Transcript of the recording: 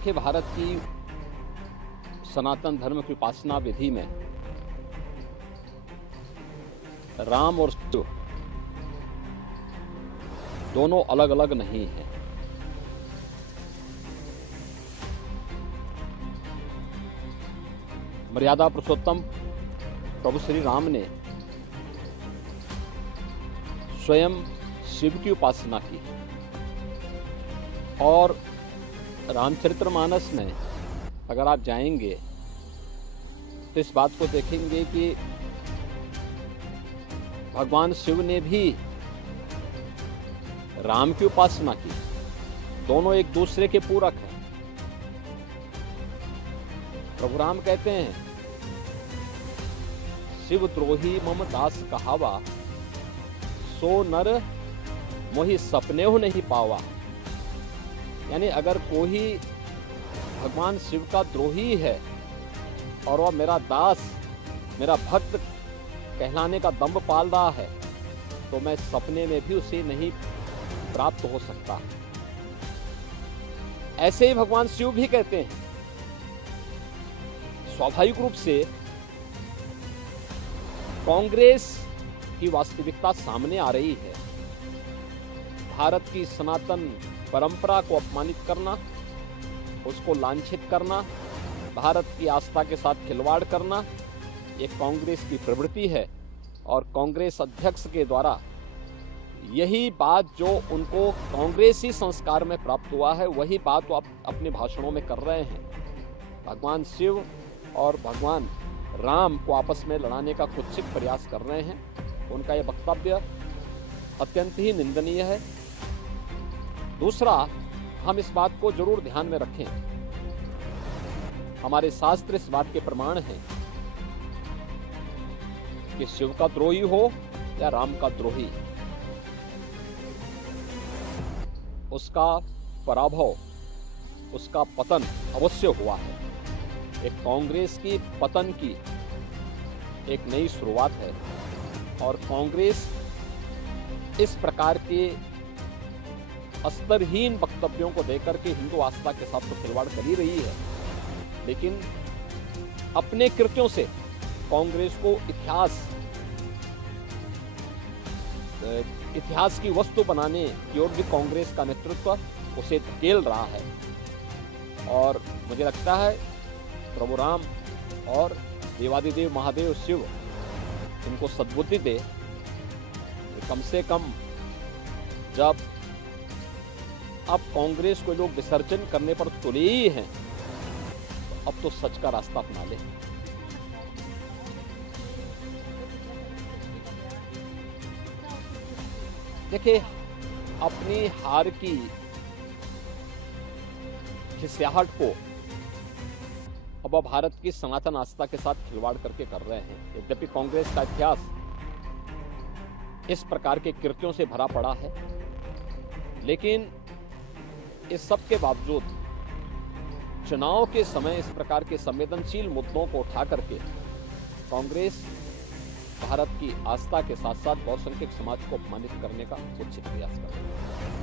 देखिए, भारत की सनातन धर्म की उपासना विधि में राम और शिव दोनों अलग अलग नहीं हैं। मर्यादा पुरुषोत्तम प्रभु श्री राम ने स्वयं शिव की उपासना की और रामचरितमानस में अगर आप जाएंगे तो इस बात को देखेंगे कि भगवान शिव ने भी राम की उपासना की। दोनों एक दूसरे के पूरक हैं। प्रभु राम कहते हैं, शिव द्रोही मम दास कहावा, सो नर मोहि सपने हो नहीं पावा। यानी अगर कोई भगवान शिव का द्रोही है और वह मेरा दास, मेरा भक्त कहलाने का दंभ पाल रहा है, तो मैं सपने में भी उसे नहीं प्राप्त हो सकता। ऐसे ही भगवान शिव भी कहते हैं, स्वाभाविक रूप से कांग्रेस की वास्तविकता सामने आ रही है। भारत की सनातन परंपरा को अपमानित करना, उसको लांछित करना, भारत की आस्था के साथ खिलवाड़ करना, ये कांग्रेस की प्रवृत्ति है। और कांग्रेस अध्यक्ष के द्वारा यही बात जो उनको कांग्रेसी संस्कार में प्राप्त हुआ है, वही बात वो अपने भाषणों में कर रहे हैं। भगवान शिव और भगवान राम को आपस में लड़ाने का कुत्सित प्रयास कर रहे हैं। उनका यह वक्तव्य अत्यंत ही निंदनीय है। दूसरा, हम इस बात को जरूर ध्यान में रखें, हमारे शास्त्र इस बात के प्रमाण हैं कि शिव का द्रोही हो या राम का द्रोही, उसका पराभव, उसका पतन अवश्य हुआ है। एक कांग्रेस की पतन की एक नई शुरुआत है और कांग्रेस इस प्रकार के स्तरहीन वक्तव्यों को देकर के हिंदू आस्था के साथ तो खिलवाड़ कर ही रही है, लेकिन अपने कृत्यों से कांग्रेस को इतिहास की वस्तु बनाने की ओर भी कांग्रेस का नेतृत्व उसे धकेल रहा है। और मुझे लगता है प्रभु राम और देवादिदेव महादेव शिव इनको सद्बुद्धि दे। कम से कम जब अब कांग्रेस को लोग विसर्जन करने पर तुले ही हैं, तो अब तो सच का रास्ता अपना ले। देखिए, अपनी हार की खिसियाहट को अब भारत की सनातन आस्था के साथ खिलवाड़ करके कर रहे हैं। यद्यपि कांग्रेस का इतिहास इस प्रकार के कृत्यों से भरा पड़ा है, लेकिन इस सब के बावजूद चुनाव के समय इस प्रकार के संवेदनशील मुद्दों को उठा करके कांग्रेस भारत की आस्था के साथ साथ बहुसंख्यक समाज को अपमानित करने का उचित प्रयास कर रही है।